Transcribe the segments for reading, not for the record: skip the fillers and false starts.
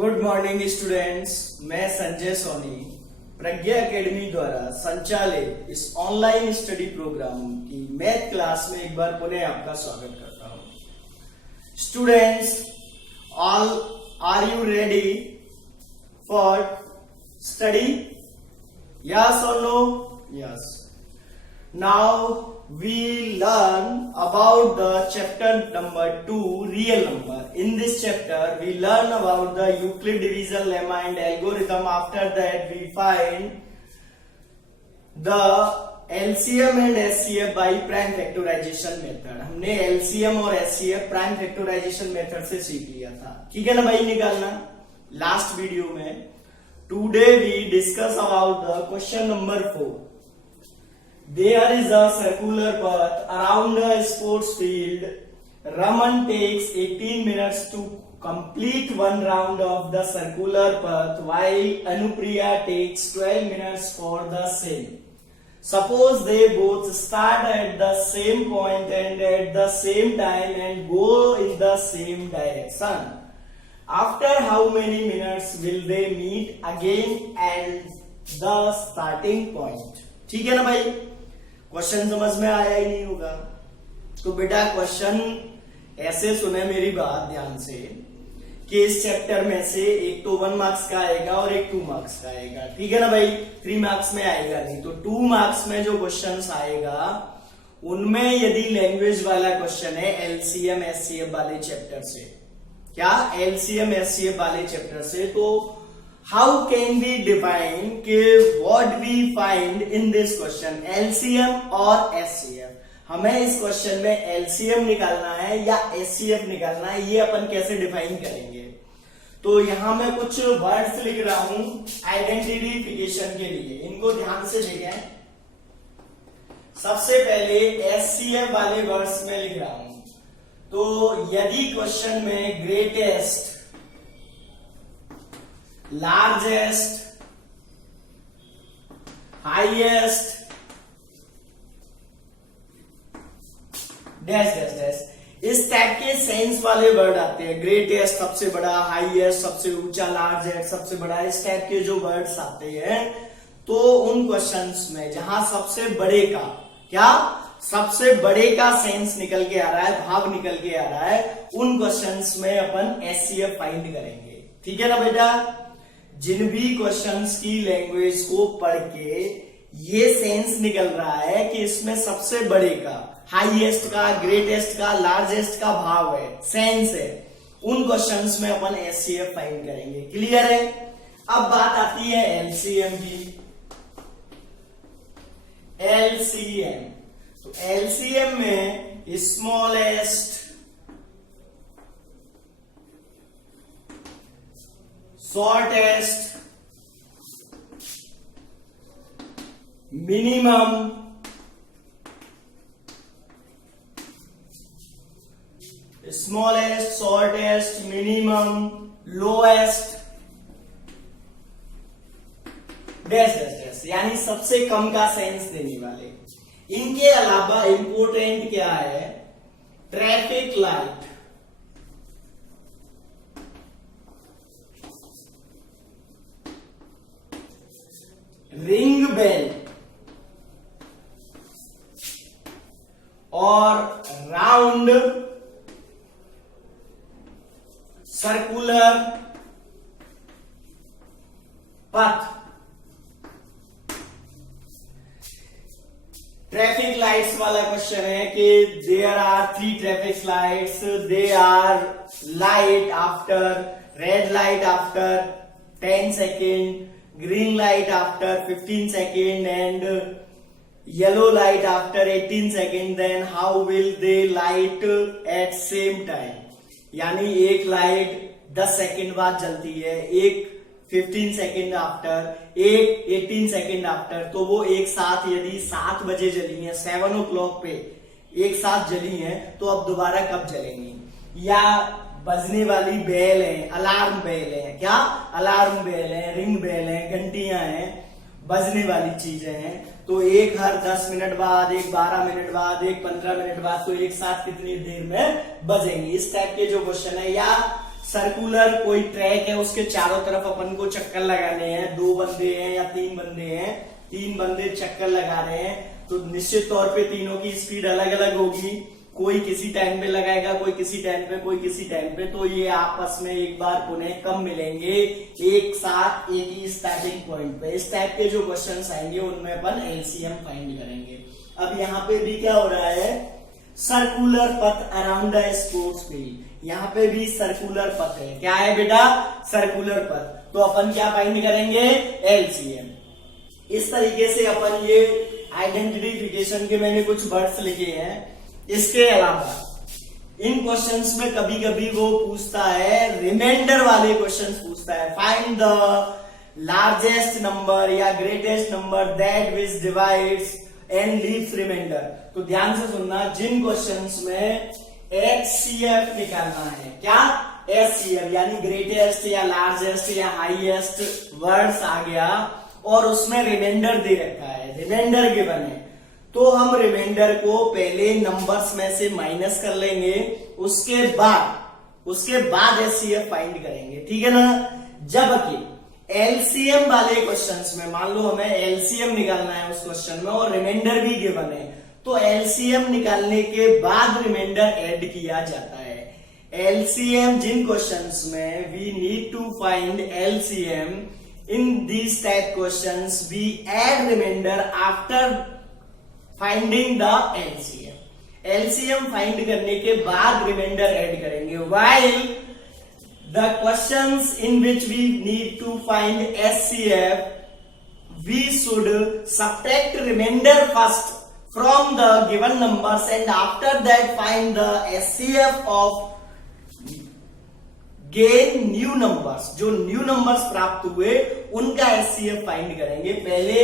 Good morning students, मैं संजय सोनी प्रज्ञा academy द्वारा संचालित इस ऑनलाइन स्टडी प्रोग्राम की मैथ क्लास में एक बार पुनः आपका स्वागत करता हूं। Students, all are you ready for study? Yes और no? Yes. Now we learn about the chapter number 2, real number. In this chapter we learn about the Euclid division lemma and algorithm. After that we find the LCM and SCF by prime factorization method. हमने LCM और SCF prime factorization method से सीख लिया था, ठीक है ना भाई? निकालना लास्ट वीडियो में. Today we discuss about the question number 4. There is a circular path around a sports field. Raman takes 18 minutes to complete one round of the circular path, while Anupriya takes 12 minutes for the same. Suppose they both start at the same point and at the same time and go in the same direction. After how many minutes will they meet again at the starting point? ठीक है ना भाई? Question समझ में आया ही नहीं होगा तो बेटा क्वेश्चन ऐसे सुने मेरी बात ध्यान से कि इस चैप्टर में से एक तो 1 मार्क्स का आएगा और एक 2 मार्क्स का आएगा, ठीक है ना भाई? 3 मार्क्स में आएगा नहीं. तो 2 मार्क्स में जो क्वेश्चन आएगा उनमें यदि लैंग्वेज वाला क्वेश्चन है एलसीएम एससीएफ वाले चैप्टर से, क्या एलसीएम एससीएफ वाले चैप्टर से, तो how can we define कि what we find in this question, LCM और SCF? हमें इस क्वेश्चन में LCM निकालना है या SCF निकालना है, ये अपन कैसे डिफाइन करेंगे? तो यहां मैं कुछ वर्ड्स लिख रहा हूं आइडेंटिफिकेशन के लिए, इनको ध्यान से देखें. सबसे पहले SCF वाले वर्ड्स में लिख रहा हूं. तो यदि क्वेश्चन में greatest, largest, highest, dash dash dash इस टाइप के सेंस वाले वर्ड आते हैं. ग्रेटेस्ट सबसे बड़ा, हाईएस्ट सबसे ऊंचा, लार्जेस्ट सबसे बड़ा, इस टाइप के जो वर्ड्स आते हैं तो उन क्वेश्चंस में जहां सबसे बड़े का, क्या सबसे बड़े का सेंस निकल के आ रहा है, भाव निकल के आ रहा है, उन क्वेश्चंस में अपन एससीएफ फाइंड करेंगे, ठीक है ना बेटा? जिन भी क्वेश्चंस की लैंग्वेज को पढ़ के ये सेंस निकल रहा है कि इसमें सबसे बड़े का, हाईएस्ट का, ग्रेटेस्ट का, लार्जेस्ट का भाव है, सेंस है, उन क्वेश्चंस में अपन एससीएफ फाइंड करेंगे. क्लियर है? अब बात आती है एलसीएम की. एलसीएम, तो एलसीएम में smallest, shortest, minimum, smallest, shortest, minimum, lowest, dash dash dash, यानी सबसे कम का सेंस देने वाले. इनके अलावा इंपोर्टेंट क्या है? ट्रैफिक लाइट, रिंग बेल और round circular path. Traffic lights वाला क्वेश्चन है कि there are 3 traffic lights, they are light after, red light after 10 second, green light after 15 second and yellow light after 18 second, then how will they light at same time? यानी एक light 10 second बाद जलती है, एक 15 second after, एक 18 second after. तो वो एक साथ यदि 7 बजे जली है, 7 o'clock पे एक साथ जली है, तो अब दोबारा कब जलेंगी? या बजने वाली बेल है, अलार्म बेल है, क्या अलार्म बेल है, रिंग बेल है, घंटियां हैं, बजने वाली चीजें हैं. तो एक हर 10 मिनट बाद, एक 12 मिनट बाद, एक 15 मिनट बाद, तो एक साथ कितनी देर में बजेंगी? इस टाइप के जो क्वेश्चन है, या सर्कुलर कोई ट्रैक है, उसके चारों तरफ अपन को चक्कर लगाने हैं। 2 बंदे हैं या 3 बंदे हैं, 3 बंदे चक्कर लगा रहे हैं, तो निश्चित तौर पे तीनों की स्पीड अलग अलग होगी। कोई किसी टाइम पे लगाएगा, कोई किसी टाइम पे, कोई किसी टाइम पे, तो ये आपस में एक बार पुनः कब मिलेंगे? एक साथ एक ही स्टार्टिंग पॉइंट पे। इस टाइप के जो क्वेश्चंस आएंगे उनमें अपन एलसीएम फाइंड करेंगे। अब यहाँ पे भी क्या हो रहा है? सर्कुलर पथ अराउंड द स्पोर्ट्स फील्ड। यहाँ पे भी सर्कुलर पथ है। क्या है बेटा? सर्कुलर पथ। तो अपन क्या फाइंड करेंगे? एलसीएम। इस तरीके से अपन ये आइडेंटिफिकेशन के मैंने कुछ वर्ड्स लिखे हैं। इसके अलावा इन क्वेश्चंस में कभी कभी वो पूछता है, रिमाइंडर वाले क्वेश्चंस पूछता है। फाइंड द लार्जेस्ट नंबर या greatest number that which divides and leaves remainder. तो ध्यान से सुनना, जिन क्वेश्चंस में एचसीएफ निकालना है, क्या? एचसीएफ यानी ग्रेटेस्ट या लार्जेस्ट या हाईएस्ट वर्ड्स आ गया और उसमें रिमाइंडर दे रखा है, रिमाइंडर गिवन है, तो हम रिमाइंडर को पहले नंबर्स में से माइनस कर लेंगे, उसके बाद एचसीएफ फाइंड करेंगे, ठीक है ना। जबकि एलसीएम वाले क्वेश्चंस में मान लो हमें एलसीएम निकालना है उस क्वेश्चन में और रिमाइंडर भी गिवन है, तो एलसीएम निकालने के बाद रिमाइंडर ऐड किया जाता है। एलसीएम जिन क्वेश्चंस में we need to find LCM in these type questions we add remainder after finding the LCM. LCM find करने के बाद रिमाइंडर ऐड करेंगे। While the questions in which we need to find SCF, we should subtract remainder first from the given numbers and after that find the SCF of gain new numbers। जो new numbers प्राप्त हुए उनका SCF find करेंगे। पहले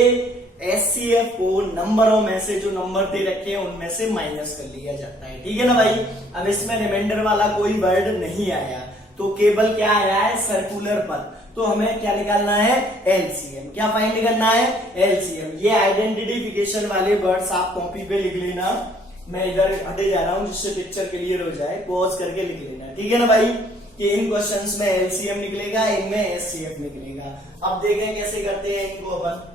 SCF को नंबरों में से जो नंबर दे रखे हैं उनमें से माइनस कर लिया जाता है, ठीक है ना भाई। अब इसमें रिमाइंडर वाला कोई वर्ड नहीं आया, तो केवल क्या आया है? सर्कुलर पथ। तो हमें क्या निकालना है? एलसीएम। क्या फाइंड करना है? एलसीएम। ये आइडेंटिफिकेशन वाले वर्ड्स आप कॉपी पे लिख लेना, मैं इधर हटे जा रहा हूं जिससे पिक्चर क्लियर हो जाए, पॉज करके लिख लेना, ठीक है ना भाई, कि इन क्वेश्चंस में एलसीएम निकलेगा, इनमें एचसीएफ निकलेगा। अब देखें कैसे करते हैं इनको अपन।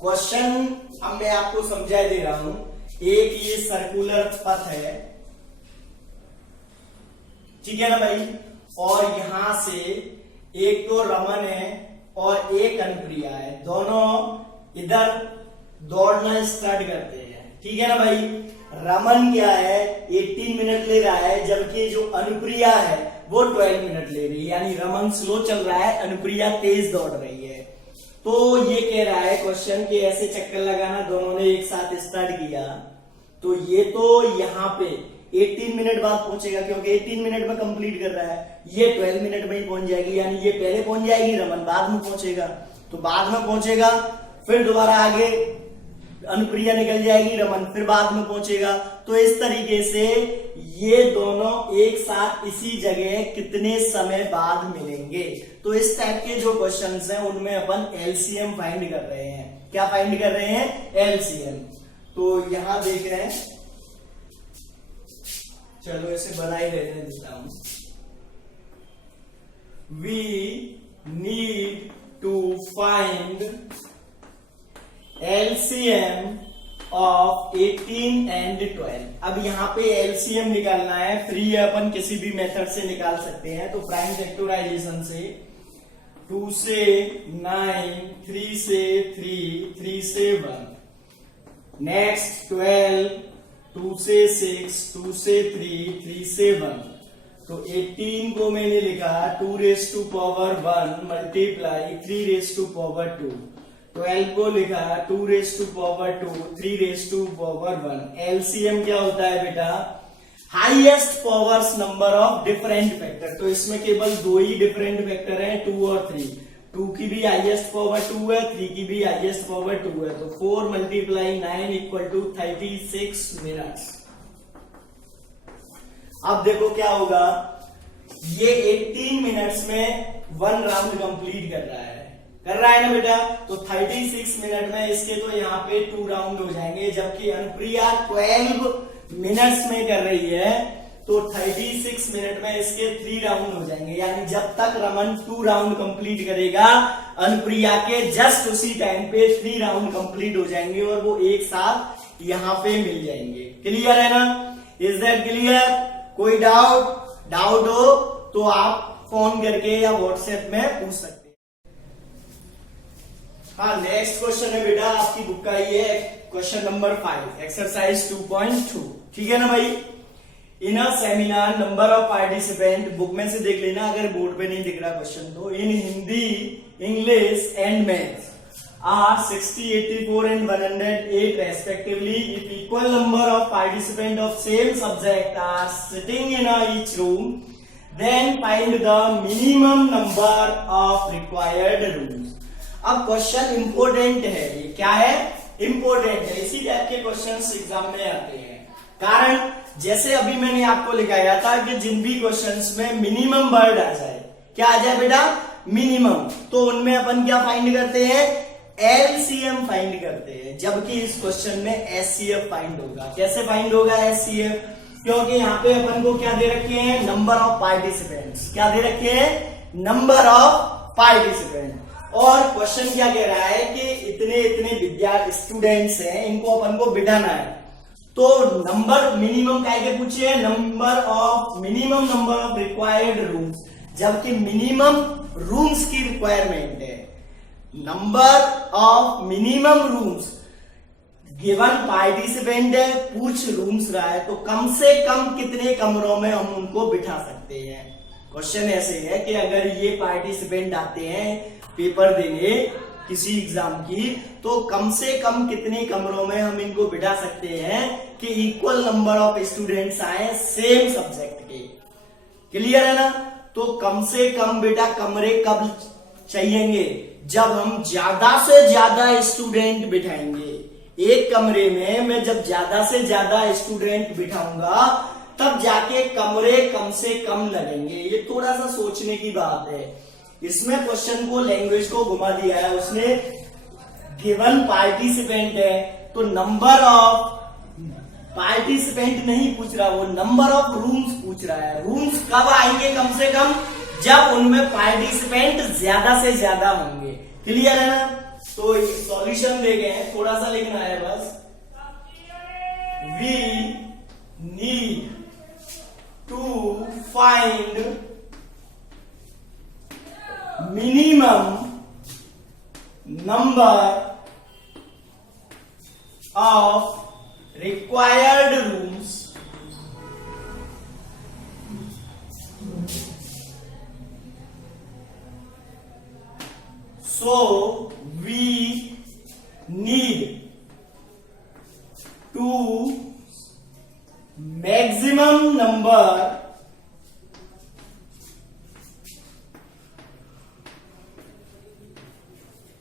क्वेश्चन अब मैं आपको समझा दे रहा हूं। एक ये सर्कुलर पथ है, ठीक है ना भाई, और यहां से एक तो रमन है और एक अनुप्रिया है, दोनों इधर दौड़ना स्टार्ट करते हैं, ठीक है ना भाई। रमन क्या है? 18 मिनट ले रहा है, जबकि जो अनुप्रिया है वो 12 मिनट ले रही है, यानी रमन स्लो चल रहा है, अनुप्रिया तेज दौड़ रही है। तो ये कह रहा है क्वेश्चन कि ऐसे चक्कर लगाना दोनों ने एक साथ स्टार्ट किया, तो ये तो यहाँ पे 18 मिनट बाद पहुंचेगा, क्योंकि 18 मिनट में कंप्लीट कर रहा है। ये 12 मिनट में ही पहुंच जाएगी, यानी ये पहले पहुंच जाएगी, रमन बाद में पहुंचेगा। तो बाद में पहुंचेगा, फिर दोबारा आगे अनुप्रिया निकल जाएगी, रमन फिर बाद में पहुंचेगा। तो इस तरीके से ये दोनों एक साथ इसी जगह कितने समय बाद मिलेंगे। तो इस टाइप के जो क्वेश्चंस हैं उनमें अपन एलसीएम फाइंड कर रहे हैं। क्या फाइंड कर रहे हैं? एलसीएम। तो यहां देख रहे हैं, चलो इसे बना ही लेने देता हूं। We need to find LCM of 18 and 12। अब यहाँ पे LCM निकालना है, फ्री है, अपन किसी भी मेथड से निकाल सकते हैं। तो प्राइम फैक्टराइजेशन से 2 से 9, 3 से 3, 3 से 1, नेक्स्ट 12, 2 से 6, 2 से 3, 3 से 1। तो 18 को मैंने लिखा 2 raise to power 1 multiply 3 raise to power 2। 12 को लिखा 2 raise to power 2, 3 raise to power 1। LCM क्या होता है बेटा? Highest powers number of different factor. तो इसमें केवल 2 ही डिफरेंट फैक्टर हैं, 2 और 3। 2 की भी हाईएस्ट पावर 2 है, 3 की भी हाईएस्ट पावर 2 है। तो 4 मल्टीप्लाई 9 इक्वल टू 36 मिनट्स। अब देखो क्या होगा, ये 18 मिनट्स में 1 राउंड कंप्लीट कर रहा है, कर रहा है ना बेटा। तो 36 मिनट में इसके तो यहाँ पे 2 राउंड हो जाएंगे, जबकि अनुप्रिया 12 मिनट्स में कर रही है, तो 36 मिनट में इसके 3 राउंड हो जाएंगे। यानी जब तक रमन 2 राउंड कंप्लीट करेगा, अनुप्रिया के जस्ट उसी टाइम पे 3 राउंड कंप्लीट हो जाएंगे और वो एक साथ यहाँ पे मिल जाएंगे। क्लियर है ना? Is that clear? कोई डाउट हो तो आप फोन करके या व्हाट्सएप में पूछ सकते हैं। हाँ, नेक्स्ट क्वेश्चन है बेटा आपकी बुक का, ये क्वेश्चन नंबर 5, एक्सरसाइज 2.2। ठीक है ना भाई? In a seminar number of participant, book में से देख लेना अगर बोर्ड पे नहीं दिख रहा क्वेश्चन तो, in Hindi, English and maths are 60, 84 and 108 respectively. If equal number of participants of same subject are sitting in each room, then find the minimum number of required rooms. अब क्वेश्चन इंपोर्टेंट है, ये क्या है? Important है। इसी type के questions exam में आते हैं। कारण जैसे अभी मैंने आपको लिखाया था कि जिन भी क्वेश्चंस में मिनिमम वर्ड आ जाए, क्या आ जाए बेटा? मिनिमम, तो उनमें अपन क्या फाइंड करते हैं? एलसीएम फाइंड करते हैं। जबकि इस क्वेश्चन में एचसीएफ फाइंड होगा। कैसे फाइंड होगा एचसीएफ? क्योंकि यहाँ पे अपन को क्या दे रखे हैं? Number of participants. क्या दे रखे हैं? Number of participant. और क्वेश्चन क्या कह रहा है कि इतने इतने विद्यार्थी स्टूडेंट्स हैं, इनको अपन को बिठाना है, तो नंबर मिनिमम क्या के पूछे हैं? Minimum number of required rooms, जबकि मिनिमम रूम्स की रिक्वायरमेंट है। Number of minimum rooms, given participant है, पूछ रूम्स रहा है, तो कम से कम कितने कमरों में हम उनको बिठा सकते हैं। क्वेश्चन ऐसे है कि अगर ये पार्टिसिपेंट आते हैं पेपर देने किसी एग्जाम की, तो कम से कम कितने कमरों में हम इनको बिठा सकते हैं कि इक्वल नंबर ऑफ स्टूडेंट्स आए सेम सब्जेक्ट के। क्लियर है ना? तो कम से कम बेटा कमरे कब चाहिएंगे? जब हम ज्यादा से ज्यादा स्टूडेंट बिठाएंगे। एक कमरे में मैं जब ज्यादा से ज्यादा स्टूडेंट बिठाऊंगा, तब जाके कमरे कम से कम लगेंगे। ये थोड़ा सा सोचने की बात है। इसमें क्वेश्चन को, लैंग्वेज को घुमा दिया है उसने। गिवन पार्टिसिपेंट है, तो नंबर ऑफ पार्टिसिपेंट नहीं पूछ रहा, वो नंबर ऑफ रूम्स पूछ रहा है। रूम्स कब आएंगे कम से कम? जब उनमें पार्टिसिपेंट ज्यादा से ज्यादा होंगे। क्लियर है ना? तो सॉल्यूशन दे गए हैं, थोड़ा सा लिखना है बस। We need to find minimum number of required rooms so we need to maximum number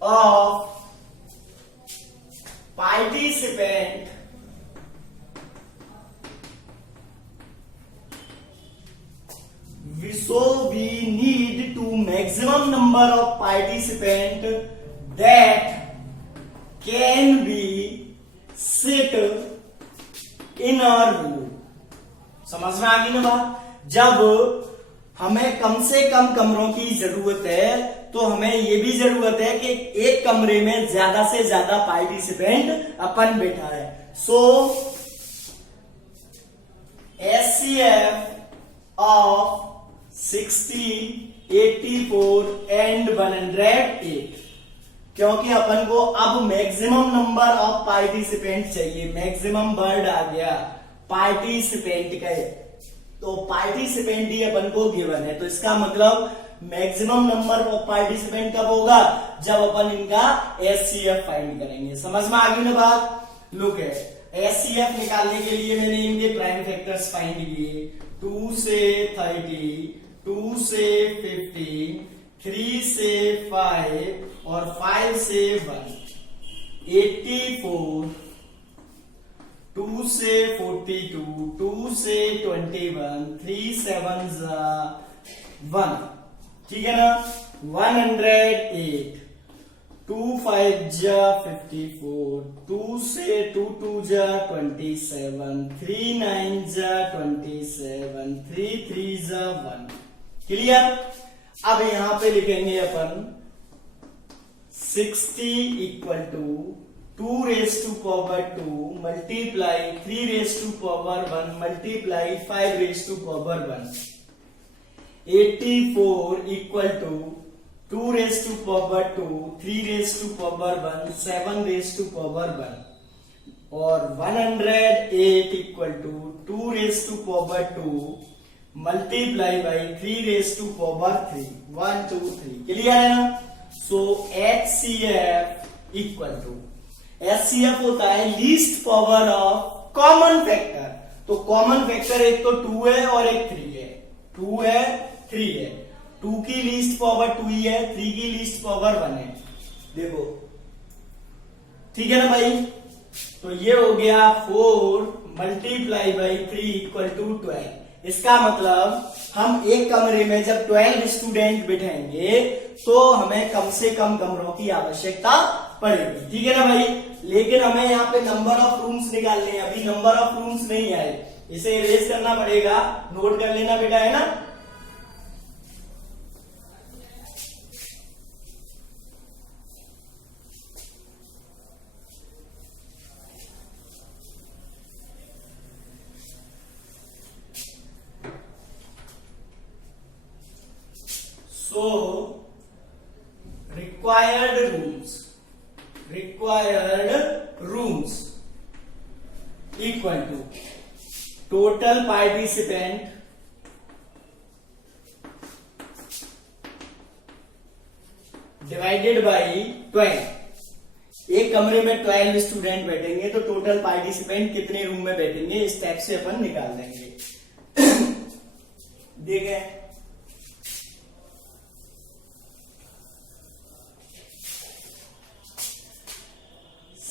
of participant so we need to maximum number of participant that can be sit in a room। समझ में आ गई ना बात? जब हमें कम से कम कमरों की जरूरत है, तो हमें ये भी जरूरत है कि एक कमरे में ज्यादा से ज्यादा पार्टिसिपेंट अपन बैठा है। सो एचसीएफ ऑफ 60, 84 एंड 108, क्योंकि अपन को अब मैक्सिमम नंबर ऑफ पार्टिसिपेंट चाहिए। मैक्सिमम वर्ड आ गया पार्टिसिपेंट का, तो पार्टिसिपेंट ही अपन को गिवन है। तो इसका मतलब मैक्सिमम नंबर ऑफ पार्टिसिपेंट कब होगा? जब अपन इनका एचसीएफ फाइंड करेंगे। समझ में आ गई ना बात? लुक है, एचसीएफ निकालने के लिए मैंने इनके प्राइम फैक्टर्स फाइंड किए। 2 से 30, 2 से 15, 3 से 5 और 5 से 1, 84, 2 से 42, 2 से 21, 3 7 1, ठीक है ना? 108। 2 5 जा 54, 2 से 2 2 जा 27, 3 9 जा 27, 3 3 जा 1। क्लियर। अब यहां पे लिखेंगे अपन 60 equal to 2 raise to power 2 मल्टीप्लाई 3 रेज टू पावर 1 मल्टीप्लाई 5 raise to power 1। 84 equal to 2 raise to power 2 3 raise to power 1 7 raise to power 1 और 108 equal to 2 raise to power 2 मल्टीप्लाई बाई 3 रेज टू पावर 3 1 2 3। क्लियर है ना। So HCF equal to HCF होता है least power of common factor. तो common factor एक तो 2 है और एक 3 है। 2 है 3 है। 2 की लीस्ट पावर 2 ही है, 3 की लीस्ट पावर 1 है। देखो ठीक है ना भाई। तो ये हो गया 4 मल्टीप्लाई बाई 3 इक्वल टू 12। इसका मतलब हम एक कमरे में जब 12 स्टूडेंट बिठाएंगे तो हमें कम से कम कमरों की आवश्यकता पड़ेगी। ठीक है ना भाई। लेकिन हमें यहाँ पे नंबर ऑफ रूम्स निकालने हैं, अभी नंबर ऑफ रूम्स नहीं आए, इसे इरेज करना पड़ेगा। नोट कर लेना बेटा, है ना। So required rooms equal to total participant divided by 12। एक कमरे में 12 स्टूडेंट बैठेंगे तो टोटल पार्टिसिपेंट कितने रूम में बैठेंगे, इस टाइप से अपन निकाल देंगे। देखें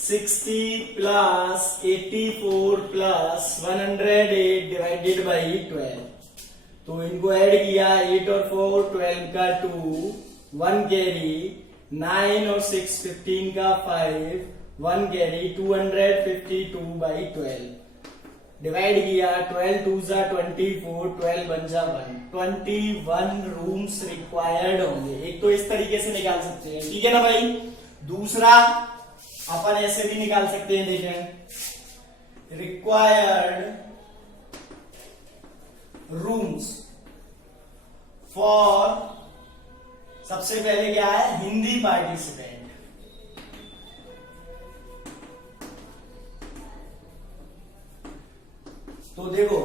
60 प्लस 84 प्लस 108 डिवाइडेड बाई 12। तो इनको ऐड किया 8 और 4 12 का 2 1 कैरी 9 और 6 15 का 5 1 कैरी 252 बाई 12 डिवाइड किया 12 2 जा 24 12 बन जा 1 21 रूम्स रिक्वायर्ड होंगे। एक तो इस तरीके से निकाल सकते हैं। ठीक है ना भाई। दूसरा अपन ऐसे भी निकाल सकते हैं। देखें रिक्वायर्ड रूम्स फॉर, सबसे पहले क्या है, हिंदी पार्टिसिपेंट। तो देखो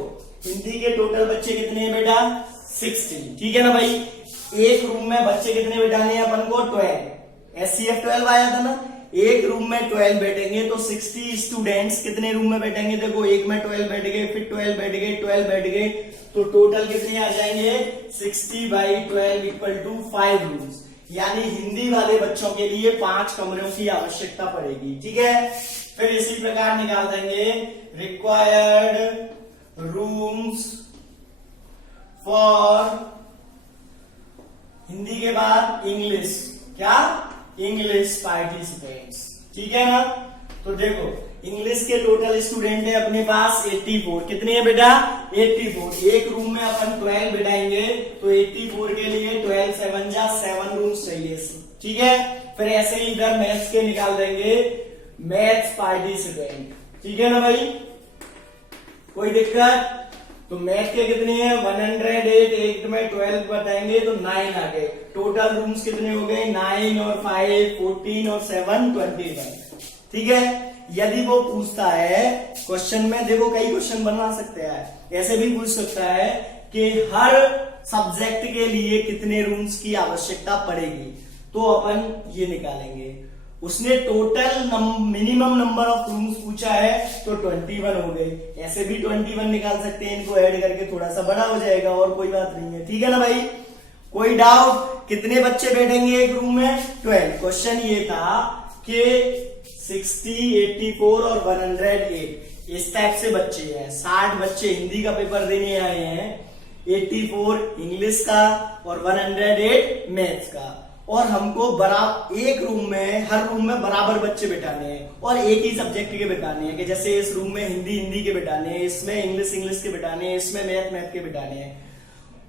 हिंदी के टोटल बच्चे कितने हैं बेटा, 60। ठीक है ना भाई। एक रूम में बच्चे कितने बिठाने हैं अपन को, 12। SCF 12 आया था ना। एक रूम में 12 बैठेंगे तो 60 स्टूडेंट्स कितने रूम में बैठेंगे। देखो एक में 12 बैठ गए, फिर 12 बैठ गए, 12 बैठ गए, तो टोटल कितने आ जाएंगे 60 बाई 12 इक्वल टू 5 रूम्स। यानी हिंदी वाले बच्चों के लिए 5 कमरों की आवश्यकता पड़ेगी। ठीक है। फिर इसी प्रकार निकाल देंगे रिक्वायर्ड रूम्स फॉर, हिंदी के बाद इंग्लिश, क्या, इंग्लिश पार्टिसिपेंट्स। ठीक है ना। तो देखो इंग्लिश के टोटल स्टूडेंट है अपने पास 84। कितने हैं बेटा, 84। एक रूम में अपन 12 बिठाएंगे तो 84 के लिए 12 7 जा 7 रूम्स चाहिए। ठीक है। फिर ऐसे ही इधर मैथ्स के निकाल देंगे, मैथ्स पार्टिसिपेंट। ठीक है ना भाई। कोई दिक्कत। तो मैथ के कितने हैं 108, 8 में 12 बताएंगे तो 9 आ गए। टोटल रूम्स कितने हो गए 9 और 5 14 और 7 21। ठीक है। यदि वो पूछता है क्वेश्चन में, देखो कई क्वेश्चन बना सकते हैं, ऐसे भी पूछ सकता है कि हर सब्जेक्ट के लिए कितने रूम्स की आवश्यकता पड़ेगी, तो अपन ये निकालेंगे। उसने total minimum number of rooms पूछा है तो 21 हो गए। ऐसे भी 21 निकाल सकते हैं, इनको ऐड करके थोड़ा सा बड़ा हो जाएगा और कोई बात नहीं है। ठीक है ना भाई। कोई डाउट, कितने बच्चे बैठेंगे एक रूम में, 12। क्वेश्चन ये था कि 60, 84 और 108 इस टाइप से बच्चे हैं। 60 बच्चे हिंदी का पेपर देने आए हैं, 84 इंग्लिश का और 108 मैथ्स का। और हमको एक रूम में, हर रूम में बराबर बच्चे बिठाने हैं और एक ही सब्जेक्ट के बिठाने हैं, कि जैसे इस रूम में हिंदी के बिठाने हैं, इसमें इंग्लिश के बिठाने हैं, इसमें मैथ के बिठाने हैं।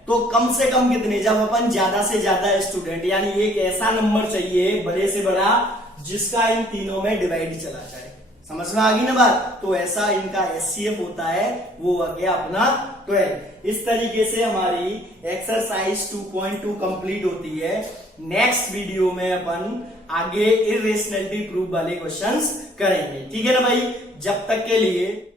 तो कम से कम कितने, जब अपन ज्यादा से ज्यादा स्टूडेंट, यानी एक ऐसा नंबर चाहिए बड़े से बड़ा जिसका इन तीनों में डिवाइड चला जाए। समझ में आ गई ना बात? तो ऐसा इनका एचसीएफ होता है, वो हो गया अपना 12। इस तरीके से हमारी एक्सरसाइज 2.2 कंप्लीट होती है। नेक्स्ट वीडियो में अपन आगे इर्रेशनैलिटी प्रूफ वाले क्वेश्चंस करेंगे। ठीक है ना भाई? जब तक के लिए